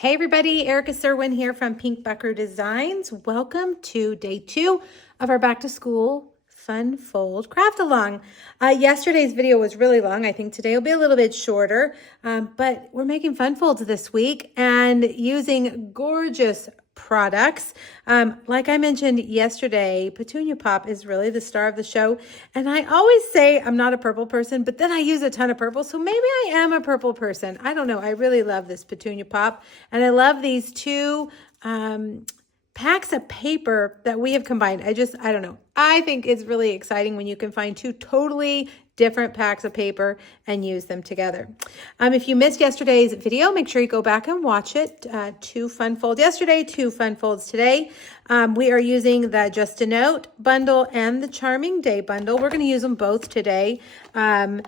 Hey everybody, Erica Serwin here from Pink Bucker Designs. Welcome to day 2 of our back to school fun fold craft along. Yesterday's video was really long. I think today will be a little bit shorter, but we're making fun folds this week and using gorgeous products. Like I mentioned yesterday, Petunia Pop is really the star of the show. And I always say I'm not a purple person, but then I use a ton of purple. So maybe I am a purple person. I don't know. I really love this Petunia Pop. And I love these two packs of paper that we have combined. I don't know. I think it's really exciting when you can find two totally different packs of paper and use them together. If you missed yesterday's video, make sure you go back and watch it. 2 fun folds yesterday, 2 fun folds today. We are using the Just a Note bundle and the Charming Day bundle. We're going to use them both today. And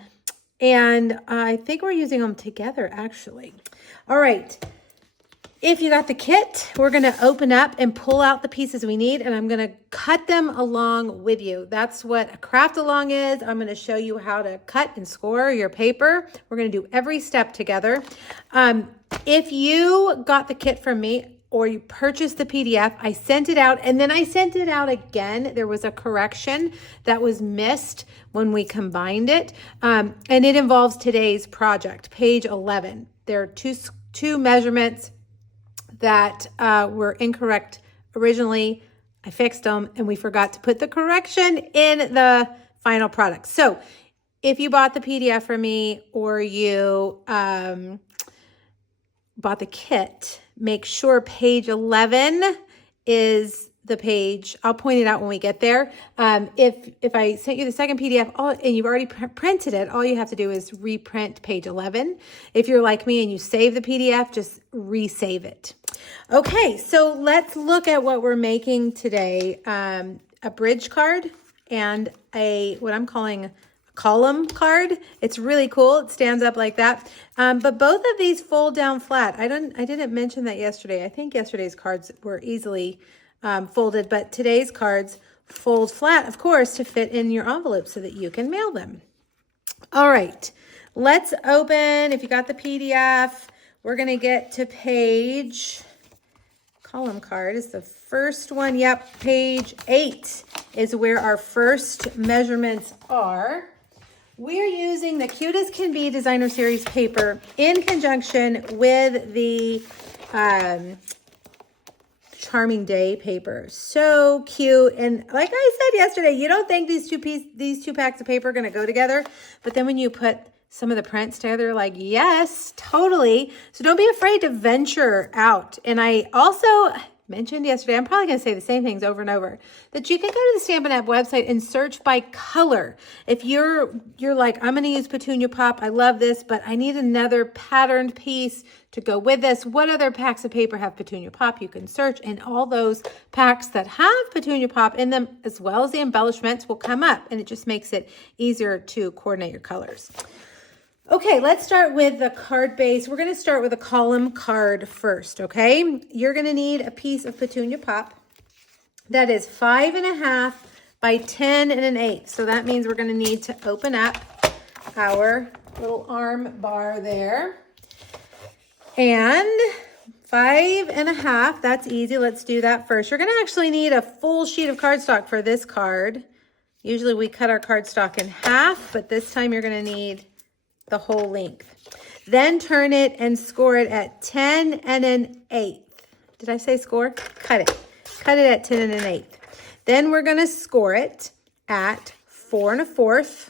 I think we're using them together, actually. All right. If you got the kit, we're going to open up and pull out the pieces we need, and I'm going to cut them along with you. That's what a craft along is. I'm going to show you how to cut and score your paper. We're going to do every step together. If you got the kit from me or you purchased the PDF, I sent it out, and then I sent it out again. There was a correction that was missed when we combined it, and it involves today's project, page 11. There are two measurements that were incorrect originally. I fixed them and we forgot to put the correction in the final product. So if you bought the PDF from me or you bought the kit, make sure page 11 is the page. I'll point it out when we get there. If I sent you the second PDF and you've already printed it, all you have to do is reprint page 11. If you're like me and you save the PDF, just resave it. Okay, so let's look at what we're making today. A bridge card and what I'm calling a column card. It's really cool. It stands up like that. But both of these fold down flat. I didn't mention that yesterday. I think yesterday's cards were easily folded, but today's cards fold flat, of course, to fit in your envelope so that you can mail them. All right, let's open. If you got the PDF, we're going to get to page, column card is the first one. Yep, page 8 is where our first measurements are. We're using the Cutest Can Be Designer Series paper in conjunction with the Charming Day paper. So cute. And like I said yesterday, you don't think these two packs of paper are going to go together, but then when you put some of the prints together, you're like, yes, totally. So don't be afraid to venture out. And I also mentioned yesterday, I'm probably going to say the same things over and over, that you can go to the Stampin' Up! Website and search by color. If you're like, I'm going to use Petunia Pop, I love this, but I need another patterned piece to go with this. What other packs of paper have Petunia Pop? You can search, and all those packs that have Petunia Pop in them, as well as the embellishments, will come up, and it just makes it easier to coordinate your colors. Okay, let's start with the card base. We're going to start with a column card first, okay? You're going to need a piece of Petunia Pop that is 5.5 by 10 1/8. So that means we're going to need to open up our little arm bar there. And 5.5, that's easy. Let's do that first. You're going to actually need a full sheet of cardstock for this card. Usually we cut our cardstock in half, but this time you're going to need the whole length. Then turn it and score it at 10 1/8. Did I say score? Cut it. Cut it at 10 1/8. Then we're going to score it at 4 1/4.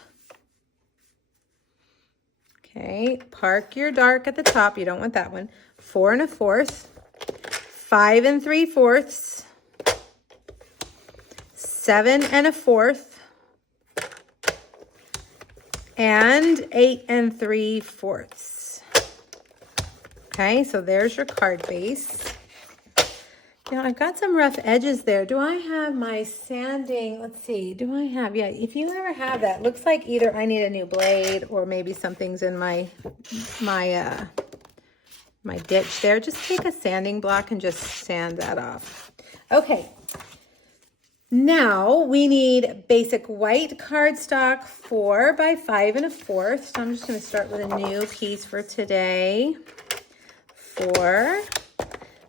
Okay, park your dark at the top. You don't want that one. 4 1/4. 5 3/4. 7 1/4. And 8 3/4. Okay, so there's your card base. Now I've got some rough edges there. Do I have my sanding? Let's see. Do I have? Yeah, if you ever have that, looks like either I need a new blade or maybe something's in my ditch there. Just take a sanding block and just sand that off. Okay. Now we need basic white cardstock 4 by 5 1/4. So I'm just going to start with a new piece for today. 4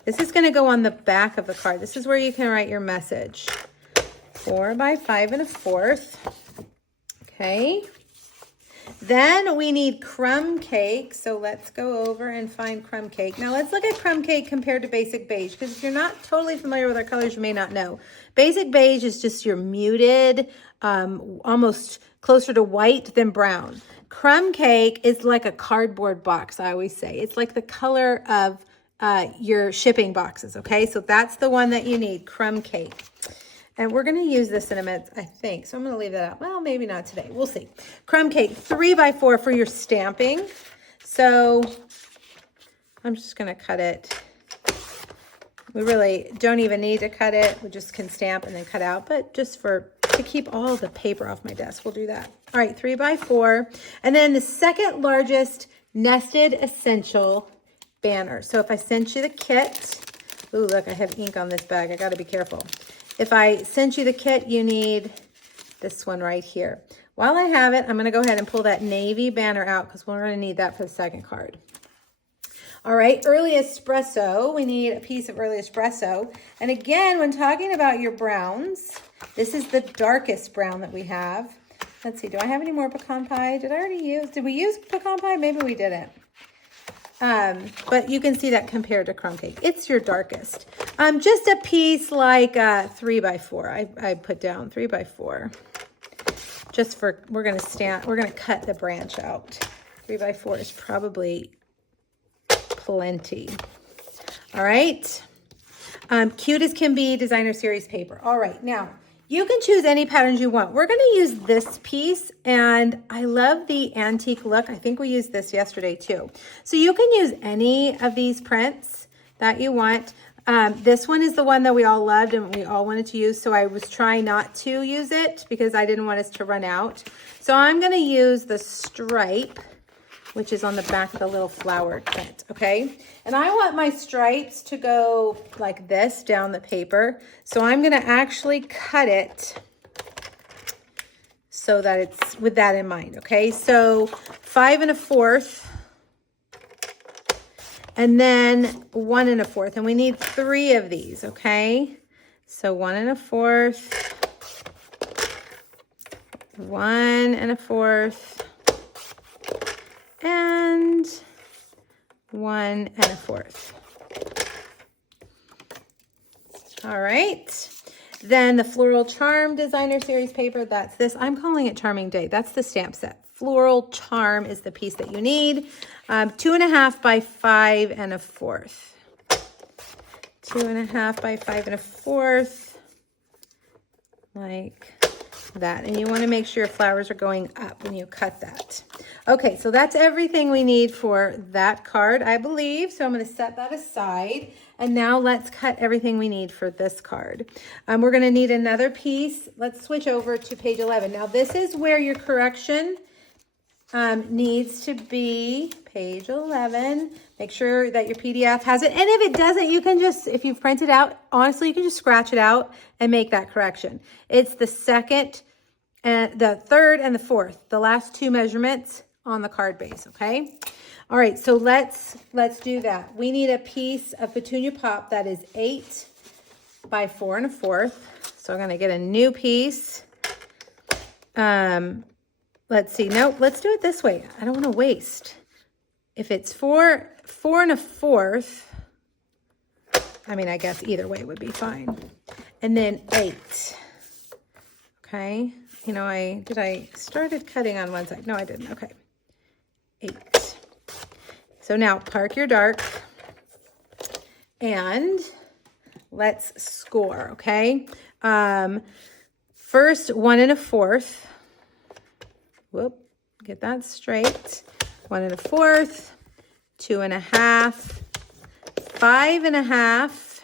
This is going to go on the back of the card. This is where you can write your message. 4 by 5 1/4. Okay. Then we need crumb cake. So let's go over and find crumb cake. Now let's look at crumb cake compared to basic beige, because if you're not totally familiar with our colors, you may not know. Basic beige is just your muted, almost closer to white than brown. Crumb cake is like a cardboard box, I always say. It's like the color of your shipping boxes, okay? So that's the one that you need, crumb cake. And we're going to use this in a minute, I think. So I'm going to leave that out. Well, maybe not today. We'll see. Crumb cake, 3 by 4 for your stamping. So I'm just going to cut it. We really don't even need to cut it. We just can stamp and then cut out. But just to keep all the paper off my desk, we'll do that. All right, 3 by 4. And then the second largest nested essential banner. So if I sent you the kit, ooh, look, I have ink on this bag. I got to be careful. If I sent you the kit, you need this one right here. While I have it, I'm going to go ahead and pull that navy banner out because we're going to need that for the second card. All right, early espresso. We need a piece of early espresso. And again, when talking about your browns, this is the darkest brown that we have. Let's see, do I have any more pecan pie? Did we use pecan pie? Maybe we didn't. But you can see that compared to crumb cake. It's your darkest. Just a piece like 3 by 4. I put down 3 by 4. Just for, we're going to cut the branch out. 3 by 4 is probably plenty. All right. Cute as can be, designer series paper. All right. Now, you can choose any patterns you want. We're going to use this piece, and I love the antique look. I think we used this yesterday too. So you can use any of these prints that you want. This one is the one that we all loved and we all wanted to use, so I was trying not to use it because I didn't want us to run out. So I'm going to use the stripe, which is on the back of the little flowered print, okay? And I want my stripes to go like this down the paper. So I'm gonna actually cut it so that it's with that in mind, okay? So 5 1/4, and then 1 1/4, and we need 3 of these, okay? So 1 1/4, 1 1/4, and 1 1/4. All right. Then the Floral Charm Designer Series paper, that's this. I'm calling it Charming Day. That's the stamp set. Floral Charm is the piece that you need. 2.5 by 5 1/4. 2.5 by 5 1/4. Like that. And you want to make sure your flowers are going up when you cut that. Okay, so that's everything we need for that card, I believe. So I'm going to set that aside. And now let's cut everything we need for this card. We're going to need another piece. Let's switch over to page 11. Now this is where your correction needs to be. Page 11. Make sure that your PDF has it. And if it doesn't, you can just, if you've printed out, honestly, you can just scratch it out and make that correction. It's the second and the third and the fourth, the last 2 measurements on the card base, okay? All right, so let's do that. We need a piece of Petunia Pop that is 8 by 4 1/4. So I'm gonna get a new piece. Let's see, nope, let's do it this way. I don't wanna waste. If it's 4 1/4, I mean, I guess either way would be fine. And then 8, okay? You know, I started cutting on one side. No, I didn't, okay. 8. So now park your dark and let's score, okay? First, 1 1/4. Whoop, get that straight. 1 1/4, 2.5, 5 1/2,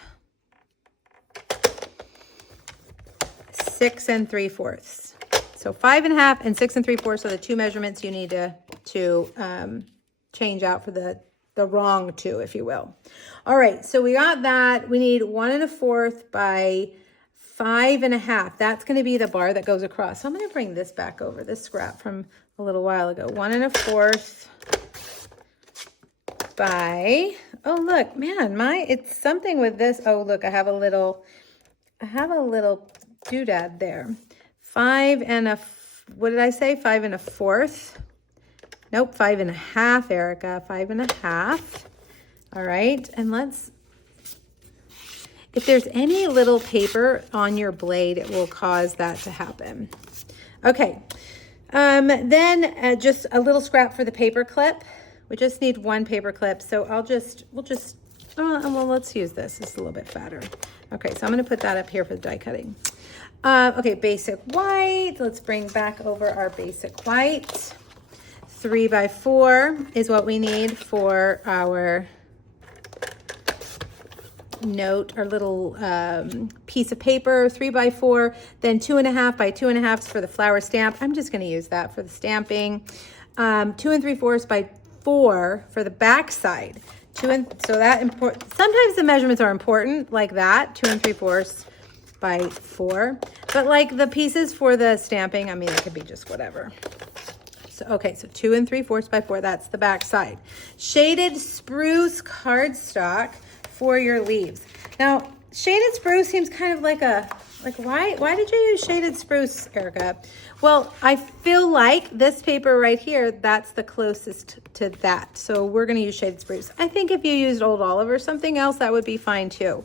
6 3/4. So 5 1/2 and 6 3/4 are the 2 measurements you need to change out for the wrong 2, if you will. All right, so we got that. We need 1 1/4 by 5 1/2. That's going to be the bar that goes across. So I'm going to bring this back over, this scrap from a little while ago. 1 1/4 by Oh, look, man, it's something with this. Oh, look, I have a little doodad there. 5 and a, what did I say? 5 1/4. Nope, 5 1/2, Erica, 5 1/2. All right, and if there's any little paper on your blade, it will cause that to happen. Okay, then just a little scrap for the paper clip. We just need one paper clip, so well, let's use this. It's a little bit fatter. Okay, so I'm gonna put that up here for the die cutting. Okay, basic white. Let's bring back over our basic white. 3 by 4 is what we need for our note, our little piece of paper. 3 by 4, then 2 1/2 by 2 1/2 for the flower stamp. I'm just going to use that for the stamping. 2 3/4 by 4 for the back side. So that sometimes the measurements are important, like that. 2 3/4 by 4, but like the pieces for the stamping, I mean, it could be just whatever. So, okay, so 2 3/4 by 4, that's the back side. Shaded spruce cardstock for your leaves. Now, shaded spruce seems kind of like why did you use shaded spruce, Erica? Well, I feel like this paper right here, that's the closest to that. So we're gonna use shaded spruce. I think if you used old olive or something else, that would be fine too.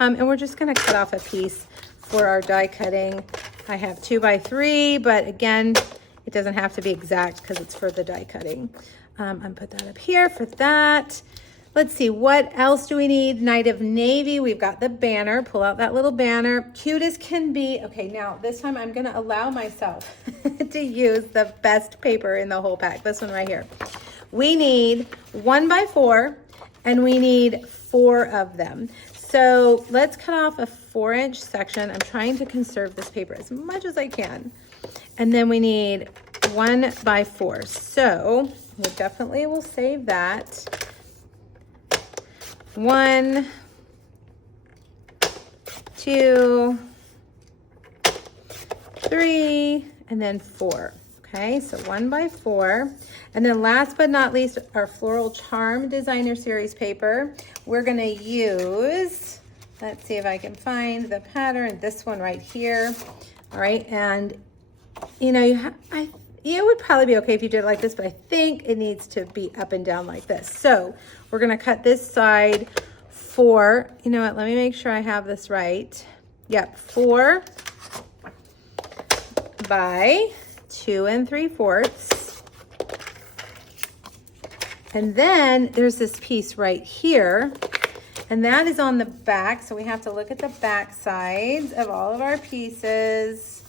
And we're just gonna cut off a piece for our die cutting. I have 2 by 3, but again, it doesn't have to be exact because it's for the die cutting. And put that up here for that. Let's see, what else do we need? Night of Navy, we've got the banner. Pull out that little banner. Cute as can be. Okay, now this time I'm gonna allow myself to use the best paper in the whole pack. This one right here. We need 1 by 4 and we need 4 of them. So let's cut off a 4-inch section. I'm trying to conserve this paper as much as I can. And then we need 1 by 4. So we definitely will save that. 1, 2, 3, and then 4. Okay, so 1 by 4. And then last but not least, our Floral Charm Designer Series paper. We're gonna use, let's see if I can find the pattern, this one right here. All right, and you know, it would probably be okay if you did it like this, but I think it needs to be up and down like this. So we're gonna cut this side 4, you know what, let me make sure I have this right. Yep, 4 by 2 3/4. And then there's this piece right here, and that is on the back. So we have to look at the back sides of all of our pieces.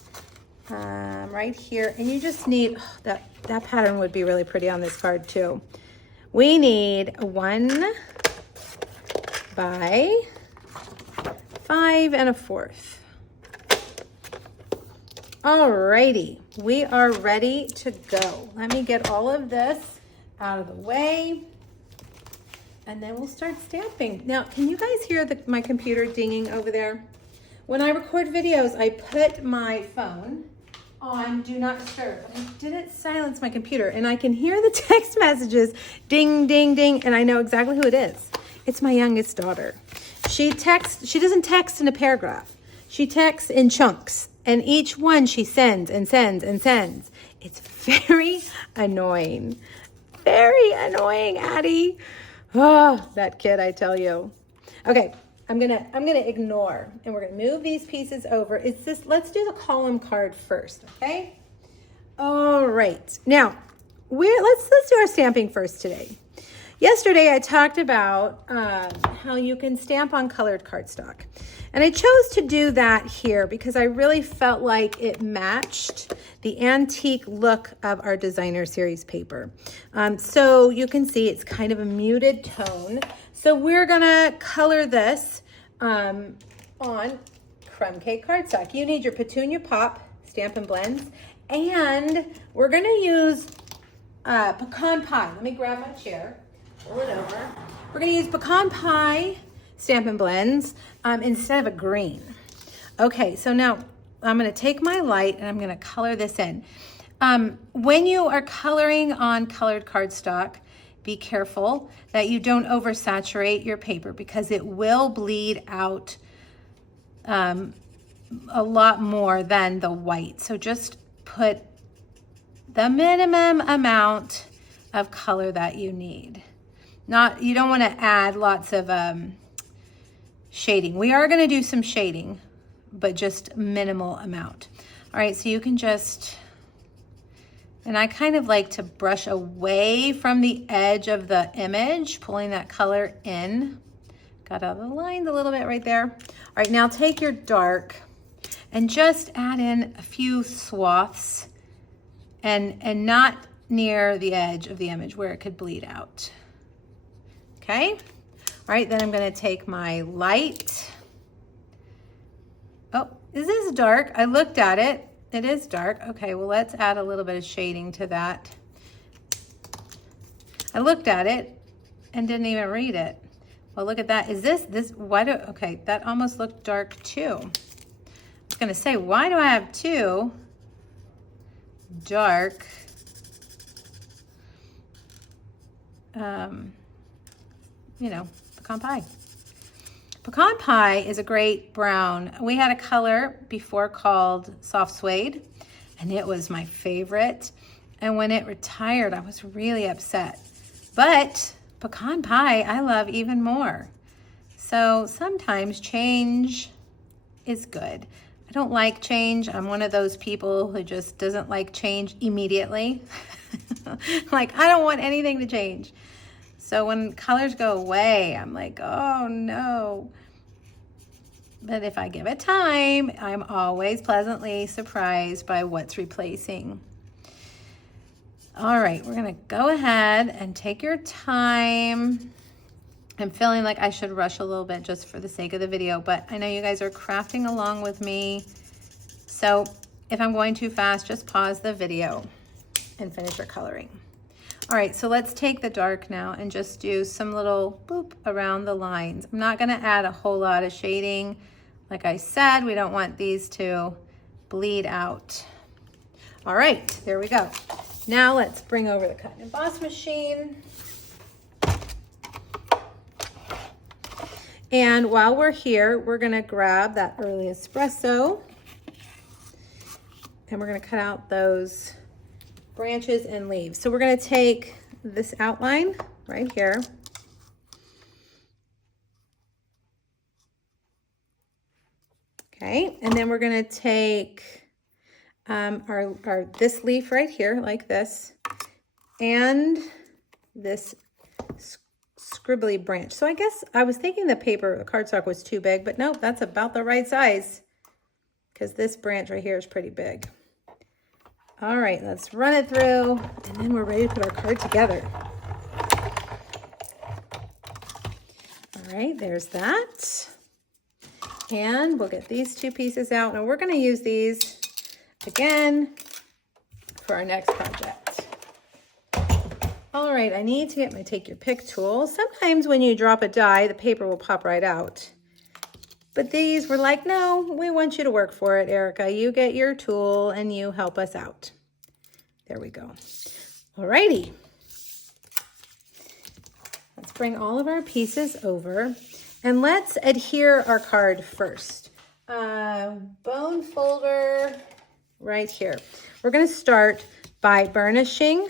Right here, and you just need, that pattern would be really pretty on this card too. We need 1 by 5 1/4. Alrighty, we are ready to go. Let me get all of this out of the way, and then we'll start stamping. Now, can you guys hear my computer dinging over there? When I record videos, I put my phone on Do Not Disturb. I didn't silence my computer, and I can hear the text messages ding, ding, ding, and I know exactly who it is. It's my youngest daughter. She doesn't text in a paragraph. She texts in chunks, and each one she sends and sends and sends. It's very annoying. Very annoying, Addie. Oh, that kid, I tell you. Okay. I'm gonna ignore, and we're gonna move these pieces over. Let's do the column card first, okay? All right, now let's do our stamping first today. Yesterday I talked about how you can stamp on colored cardstock, and I chose to do that here because I really felt like it matched the antique look of our Designer Series paper. So you can see it's kind of a muted tone. So we're gonna color this on Crumb Cake cardstock. You need your Petunia Pop Stampin' Blends, and we're gonna use Pecan Pie. Let me grab my chair, pull it over. We're gonna use Pecan Pie Stampin' Blends instead of a green. Okay, so now I'm gonna take my light and I'm gonna color this in. When you are coloring on colored cardstock, be careful that you don't oversaturate your paper because it will bleed out a lot more than the white. So just put the minimum amount of color that you need. You don't want to add lots of shading. We are going to do some shading, but just minimal amount. All right, so you can just, and I kind of like to brush away from the edge of the image, pulling that color in. Got out of the lines a little bit right there. All right, now take your dark and just add in a few swaths and not near the edge of the image where it could bleed out. Okay, all right, then I'm gonna take my light. Oh, is this dark? I looked at it, it is dark. Okay, well, let's add a little bit of shading to that. I looked at it and didn't even read it. Well, look at that. Is this, okay, that almost looked dark too. I was gonna say, why do I have two dark, you know, pecan pie? Pecan pie is a great brown. We had a color before called soft suede, and it was my favorite. And when it retired, I was really upset. But pecan pie, I love even more. So sometimes change is good. I don't like change. I'm one of those people who just doesn't like change immediately. Like, I don't want anything to change. So when colors go away, I'm like, oh no. But if I give it time, I'm always pleasantly surprised by what's replacing. All right, we're gonna go ahead and take your time. I'm feeling like I should rush a little bit just for the sake of the video, but I know you guys are crafting along with me. So if I'm going too fast, just pause the video and finish your coloring. All right, so let's take the dark now and just do some little boop around the lines. I'm not gonna add a whole lot of shading. Like I said, we don't want these to bleed out. All right, there we go. Now let's bring over the cut and emboss machine. And while we're here, we're gonna grab that early espresso and we're gonna cut out those branches and leaves. So we're gonna take this outline right here. Okay, and then we're gonna take this leaf right here, like this, and this scribbly branch. So I guess I was thinking the cardstock was too big, but nope, that's about the right size because this branch right here is pretty big. All right, let's run it through and then we're ready to put our card together. All right, there's that. And we'll get these two pieces out. Now we're gonna use these again for our next project. All right, I need to get my take your pick tool. Sometimes when you drop a die, the paper will pop right out. But these were like, no, we want you to work for it, Erica. You get your tool and you help us out. There we go. All righty. Let's bring all of our pieces over and let's adhere our card first. Bone folder right here. We're gonna start by burnishing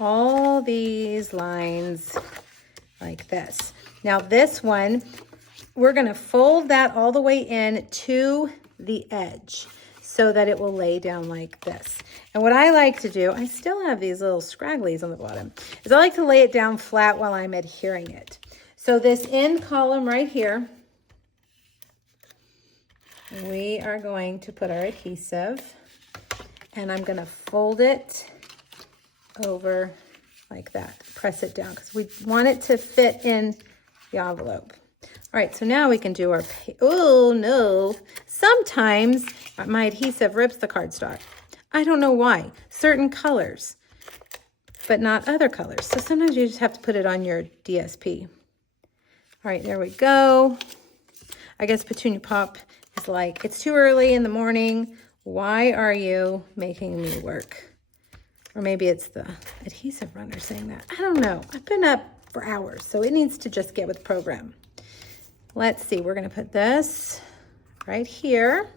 all these lines like this. Now this one, we're gonna fold that all the way in to the edge so that it will lay down like this. And what I like to do, I still have these little scragglies on the bottom, is I like to lay it down flat while I'm adhering it. So this end column right here, we are going to put our adhesive and I'm gonna fold it over like that. Press it down because we want it to fit in the envelope. All right, so now we can do our, oh no, sometimes my adhesive rips the cardstock. I don't know why. Certain colors, but not other colors. So sometimes you just have to put it on your DSP. All right, there we go. I guess Petunia Pop is like, it's too early in the morning. Why are you making me work? Or maybe it's the adhesive runner saying that. I don't know. I've been up for hours, so it needs to just get with the program. Let's see, we're gonna put this right here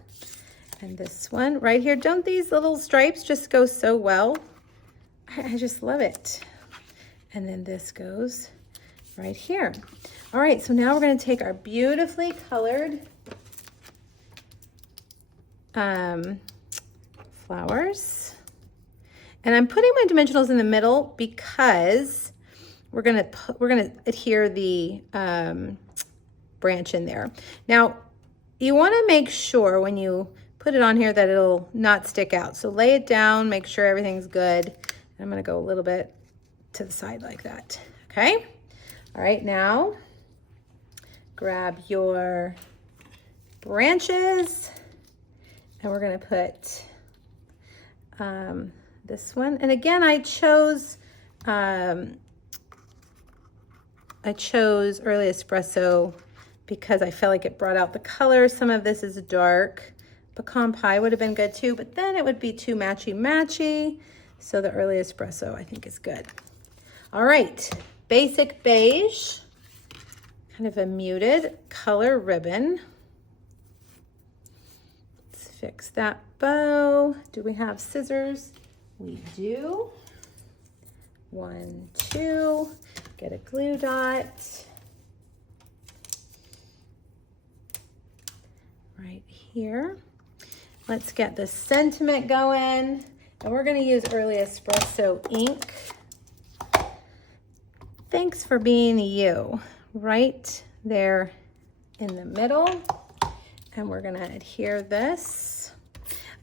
and this one right here. Don't these little stripes just go so well? I just love it. And then this goes right here. All right, so now we're gonna take our beautifully colored flowers. And I'm putting my dimensionals in the middle because we're gonna adhere the branch in there. Now, you wanna make sure when you put it on here that it'll not stick out. So lay it down, make sure everything's good. I'm gonna go a little bit to the side like that, okay? All right, now grab your branches and we're gonna put this one. And again, I chose Early Espresso because I felt like it brought out the color. Some of this is dark. Pecan pie would have been good too, but then it would be too matchy-matchy. So the Early Espresso I think is good. All right, basic beige, kind of a muted color ribbon. Let's fix that bow. Do we have scissors? We do. 1, 2, get a glue dot. Right here. Let's get the sentiment going. And we're gonna use Early Espresso ink. Thanks for being you, right there in the middle. And we're gonna adhere this.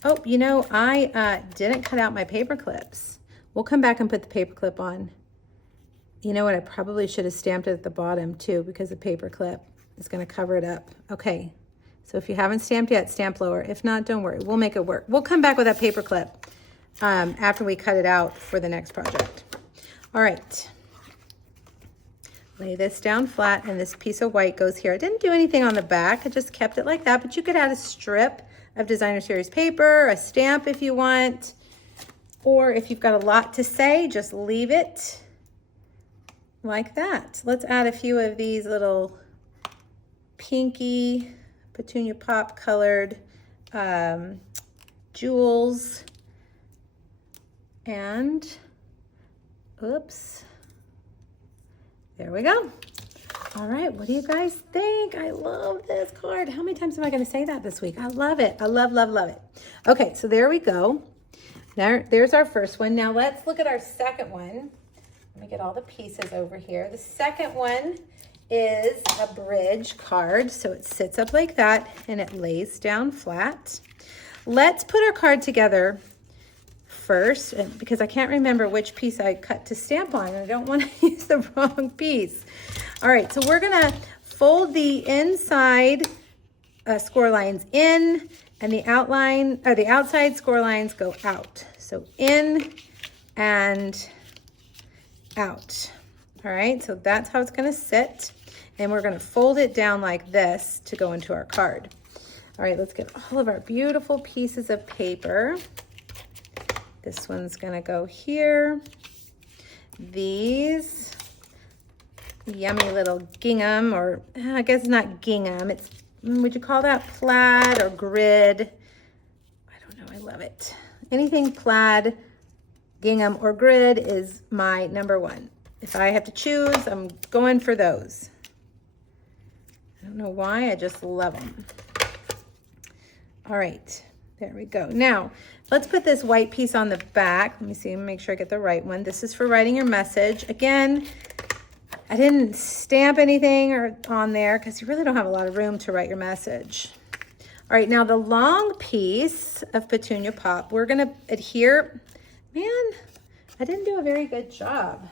Oh, you know, I didn't cut out my paper clips. We'll come back and put the paper clip on. You know what, I probably should have stamped it at the bottom too because the paper clip is gonna cover it up. Okay, so if you haven't stamped yet, stamp lower. If not, don't worry, we'll make it work. We'll come back with that paper clip after we cut it out for the next project. All right, lay this down flat and this piece of white goes here. I didn't do anything on the back, I just kept it like that, but you could add a strip of Designer Series paper, a stamp if you want, or if you've got a lot to say, just leave it like that. Let's add a few of these little pinky Petunia Pop colored jewels. And, oops, there we go. All right, what do you guys think? I love this card. How many times am I gonna say that this week? I love it. I love, love, love it. Okay, so there we go. There's our first one. Now let's look at our second one. Let me get all the pieces over here. The second one is a bridge card. So it sits up like that and it lays down flat. Let's put our card together first because I can't remember which piece I cut to stamp on. I don't want to use the wrong piece. All right, so we're gonna fold the inside score lines in and the outside score lines go out. So in and out. All right, so that's how it's gonna sit. And we're gonna fold it down like this to go into our card. All right, let's get all of our beautiful pieces of paper. This one's gonna go here. These yummy little gingham, or I guess it's not gingham, it's, would you call that plaid or grid? I don't know, I love it. Anything plaid, gingham, or grid is my number one. If I have to choose, I'm going for those. I don't know why, I just love them. All right, there we go. Now, let's put this white piece on the back. Let me see, make sure I get the right one. This is for writing your message. Again, I didn't stamp anything on there because you really don't have a lot of room to write your message. All right, now the long piece of Petunia Pop, we're gonna adhere. Man, I didn't do a very good job.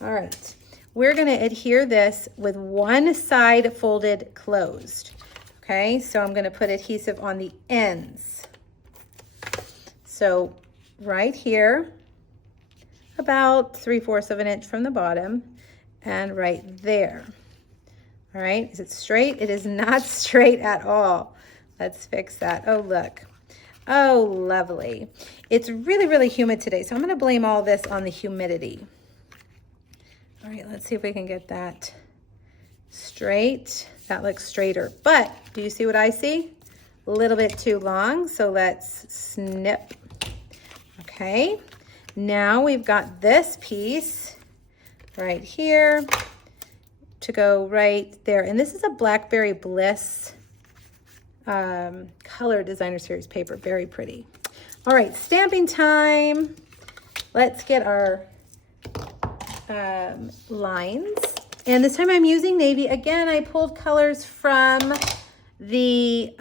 All right, we're gonna adhere this with one side folded closed. Okay, so I'm gonna put adhesive on the ends. So right here, about 3/4 of an inch from the bottom, and right there. All right, is it straight? It is not straight at all. Let's fix that. Oh, look. Oh, lovely. It's really, really humid today, so I'm going to blame all this on the humidity. All right, let's see if we can get that straight. That looks straighter, but do you see what I see? A little bit too long, so let's snip. Okay, now we've got this piece right here to go right there. And this is a Blackberry Bliss color designer series paper. Very pretty. All right, stamping time. Let's get our lines. And this time I'm using navy. Again, I pulled colors from the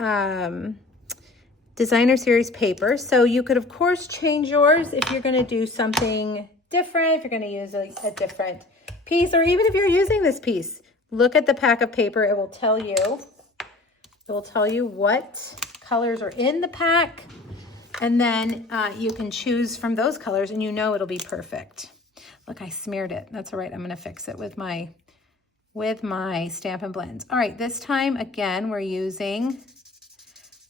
designer series paper. So you could, of course, change yours if you're going to do something different, if you're going to use a different piece, or even if you're using this piece. Look at the pack of paper. It will tell you. It will tell you what colors are in the pack, and then you can choose from those colors, and you know it'll be perfect. Look, I smeared it. That's all right. I'm going to fix it with my Stampin' Blends. All right, this time, again, we're using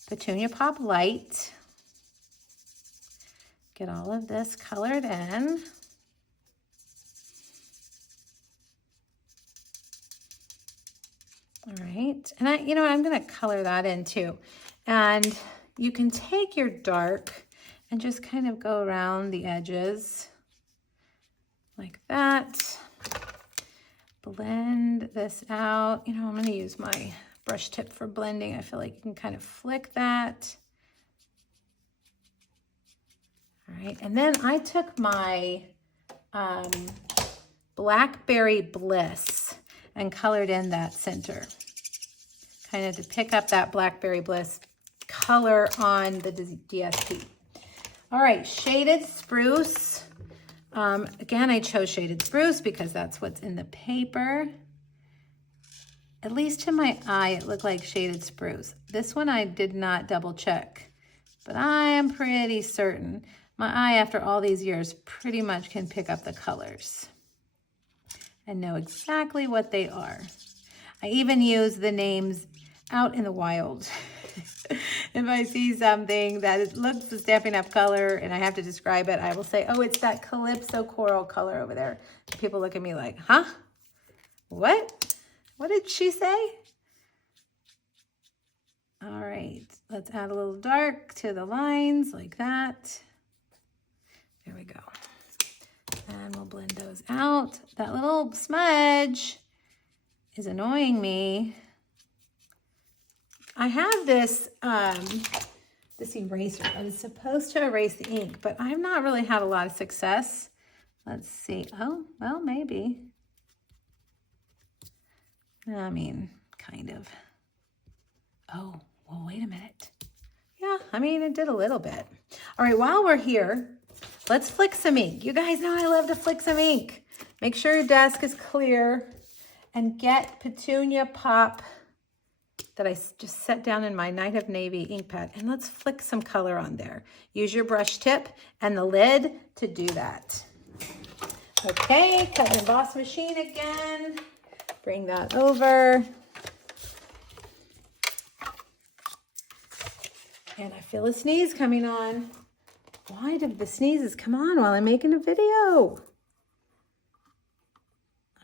Petunia Pop Light. Get all of this colored in. All right, and I'm going to color that in too. And you can take your dark and just kind of go around the edges like that. Blend this out. I'm going to use my brush tip for blending. I feel like you can kind of flick that. All right, and then I took my Blackberry Bliss and colored in that center, kind of to pick up that Blackberry Bliss color on the DSP. All right, Shaded Spruce. Again, I chose Shaded Spruce because that's what's in the paper. At least to my eye, it looked like Shaded Spruce. This one I did not double check, but I am pretty certain. My eye, after all these years, pretty much can pick up the colors and know exactly what they are. I even use the names out in the wild. If I see something that it looks the Stampin' Up! Color and I have to describe it, I will say, oh, it's that Calypso Coral color over there. People look at me like, huh? What? What did she say? All right, let's add a little dark to the lines like that. There we go. And we'll blend those out. That little smudge is annoying me. I have this this eraser that is supposed to erase the ink, but I've not really had a lot of success. Let's see. Oh, well, maybe. I mean, kind of. Oh, well, wait a minute. Yeah, I mean, it did a little bit. All right, while we're here, let's flick some ink. You guys know I love to flick some ink. Make sure your desk is clear and get Petunia Pop that I just set down in my Night of Navy ink pad, and let's flick some color on there. Use your brush tip and the lid to do that. Okay, cut and emboss machine again. Bring that over. And I feel a sneeze coming on. Why did the sneezes come on while I'm making a video? All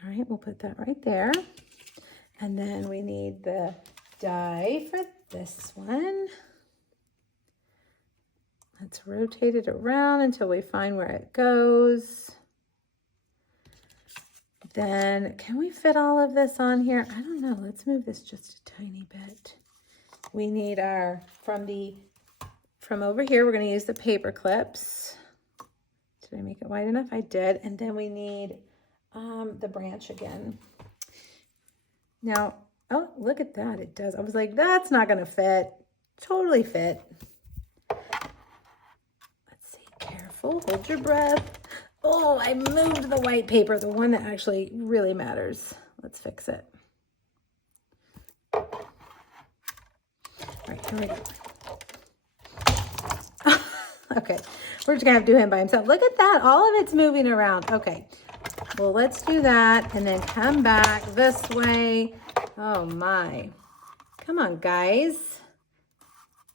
right, we'll put that right there. And then we need the die for this one. Let's rotate it around until we find where it goes. Then, can we fit all of this on here? I don't know. Let's move this just a tiny bit. We need our, from over here, we're going to use the paper clips. Did I make it wide enough? I did. And then we need the branch again. Now, oh, look at that. It does. I was like, that's not going to fit. Totally fit. Let's see. Careful. Hold your breath. Oh, I moved the white paper, the one that actually really matters. Let's fix it. All right, here we go. Okay, we're just going to have to do him by himself. Look at that. All of it's moving around. Okay, well, let's do that and then come back this way. Oh, my. Come on, guys.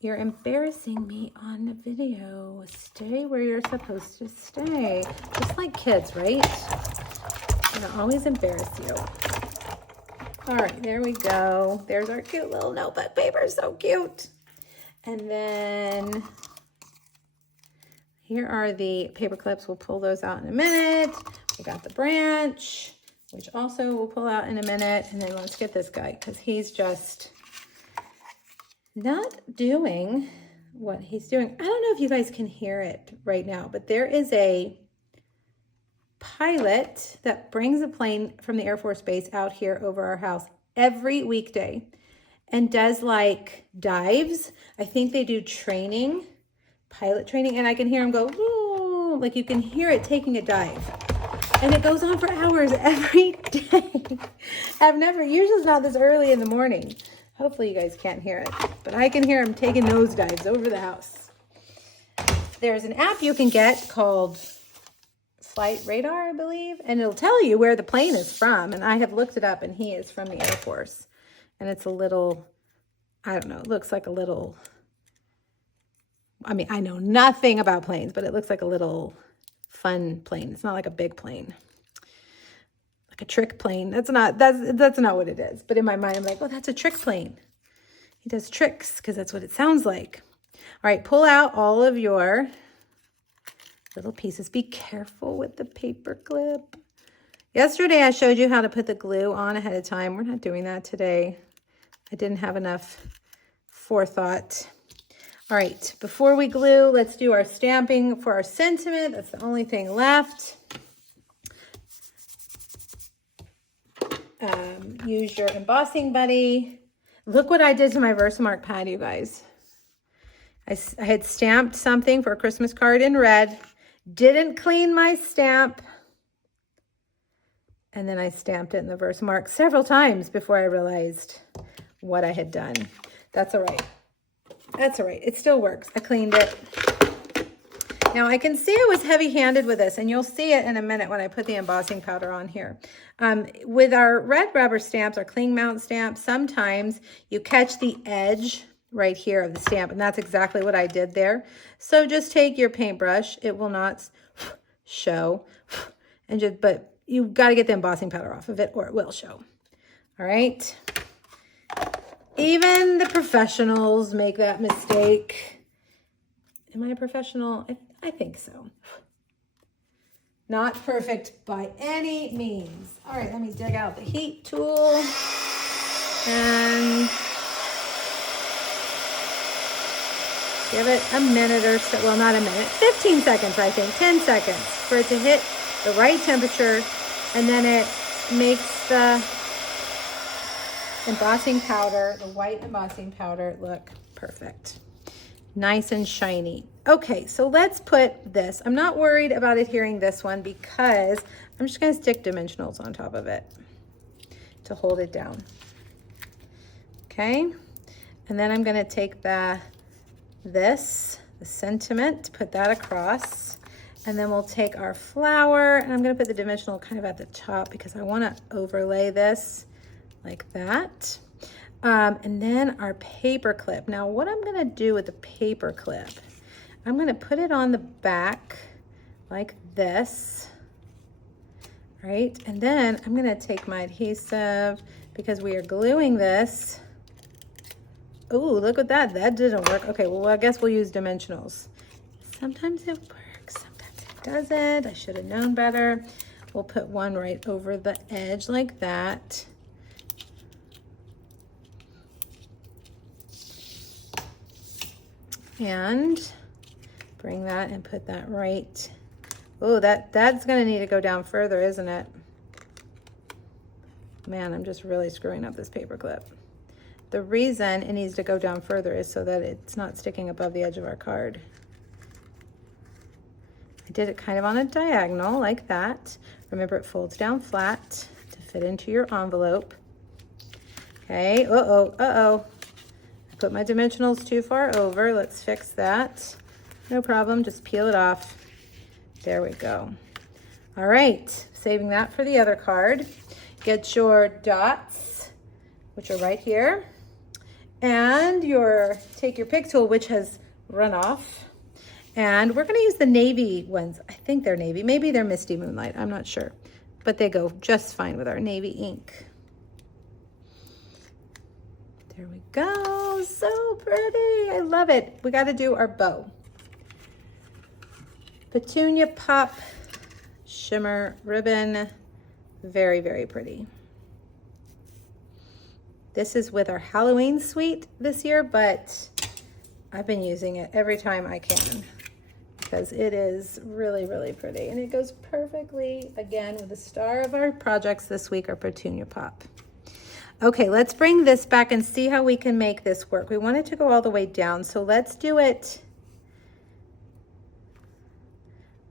You're embarrassing me on the video. Stay where you're supposed to stay. Just like kids, right? I'm gonna always embarrass you. All right, there we go. There's our cute little notebook paper, so cute. And then here are the paper clips. We'll pull those out in a minute. We got the branch, which also we'll pull out in a minute. And then let's get this guy, because he's just not doing what he's doing. I don't know if you guys can hear it right now, but there is a pilot that brings a plane from the Air Force Base out here over our house every weekday and does like dives. I think they do training, pilot training, and I can hear him go, ooh, like you can hear it taking a dive. And it goes on for hours every day. Usually it's not this early in the morning. Hopefully you guys can't hear it, but I can hear him taking those dives over the house. There's an app you can get called Flight Radar, I believe, and it'll tell you where the plane is from. And I have looked it up, and he is from the Air Force. And it's a little, I don't know, it looks like a little, I mean, I know nothing about planes, but it looks like a little fun plane. It's not like a big plane. Like a trick plane. That's not what it is. But in my mind, I'm like, oh, that's a trick plane. He does tricks because that's what it sounds like. All right, pull out all of your little pieces. Be careful with the paper clip. Yesterday, I showed you how to put the glue on ahead of time. We're not doing that today. I didn't have enough forethought. All right, before we glue, let's do our stamping for our sentiment. That's the only thing left. Use your embossing buddy. Look what I did to my Versamark pad, you guys. I had stamped something for a Christmas card in red. Didn't clean my stamp. And then I stamped it in the Versamark several times before I realized what I had done. That's all right. That's all right. It still works. I cleaned it. Now I can see I was heavy-handed with this, and you'll see it in a minute when I put the embossing powder on here. With our red rubber stamps, our cling mount stamps, sometimes you catch the edge right here of the stamp, and that's exactly what I did there. So just take your paintbrush. It will not show, but you got to get the embossing powder off of it or it will show. All right. Even the professionals make that mistake. Am I a professional? I think so. Not perfect by any means. All right, let me dig out the heat tool and give it a minute or so. Well, not a minute, 15 seconds, I think, 10 seconds for it to hit the right temperature, and then it makes the embossing powder, the white embossing powder, look perfect. Nice and shiny. Okay, so let's put this. I'm not worried about adhering this one because I'm just gonna stick dimensionals on top of it to hold it down. Okay, and then I'm gonna take the sentiment, put that across, and then we'll take our flower, and I'm gonna put the dimensional kind of at the top because I wanna overlay this like that. And then our paper clip. Now what I'm gonna do with the paper clip, I'm gonna put it on the back like this, right? And then I'm gonna take my adhesive because we are gluing this. Oh, look at that, that didn't work. Okay, well, I guess we'll use dimensionals. Sometimes it works, sometimes it doesn't. I should have known better. We'll put one right over the edge like that. And bring that and put that right. Oh, that's gonna need to go down further, isn't it? Man, I'm just really screwing up this paper clip. The reason it needs to go down further is so that it's not sticking above the edge of our card. I did it kind of on a diagonal like that. Remember, it folds down flat to fit into your envelope. Okay, uh-oh. Put my dimensionals too far over. Let's fix that. No problem, just peel it off. There we go. All right, saving that for the other card. Get your dots, which are right here, and take your pick tool, which has run off. And we're going to use the navy ones. I think they're navy. Maybe they're Misty Moonlight. I'm not sure. But they go just fine with our navy ink. There we go. So pretty. I love it. We got to do our bow. Petunia Pop Shimmer Ribbon. Very, very pretty. This is with our Halloween suite this year, but I've been using it every time I can because it is really, really pretty. And it goes perfectly, again, with the star of our projects this week, our Petunia Pop. Okay, let's bring this back and see how we can make this work. We want it to go all the way down, so let's do it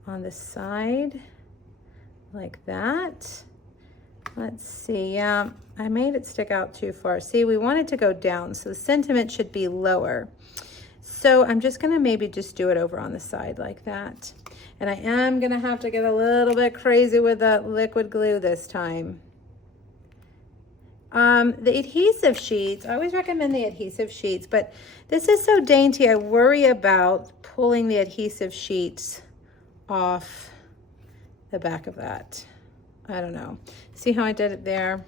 on the side like that. Let's see, yeah, I made it stick out too far. See, we want it to go down, so the sentiment should be lower. So I'm just gonna maybe just do it over on the side like that. And I am gonna have to get a little bit crazy with the liquid glue this time. The adhesive sheets, I always recommend the adhesive sheets, but this is so dainty, I worry about pulling the adhesive sheets off the back of that. I don't know. See how I did it there?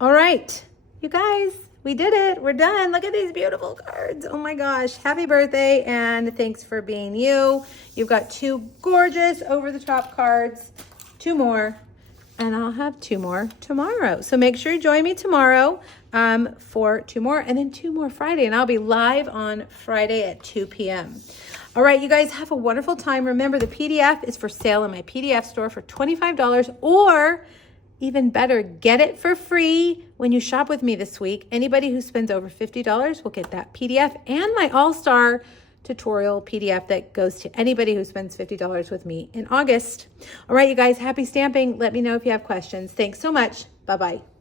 All right, you guys, we did it. We're done. Look at these beautiful cards. Oh my gosh. Happy birthday and thanks for being you. You've got 2 gorgeous over-the-top cards, 2 more, and I'll have 2 more tomorrow. So make sure you join me tomorrow for 2 more, and then 2 more Friday, and I'll be live on Friday at 2 p.m. All right, you guys have a wonderful time. Remember, the PDF is for sale in my PDF store for $25, or even better, get it for free when you shop with me this week. Anybody who spends over $50 will get that PDF and my all-star tutorial PDF that goes to anybody who spends $50 with me in August. All right, you guys, happy stamping. Let me know if you have questions. Thanks so much. Bye-bye.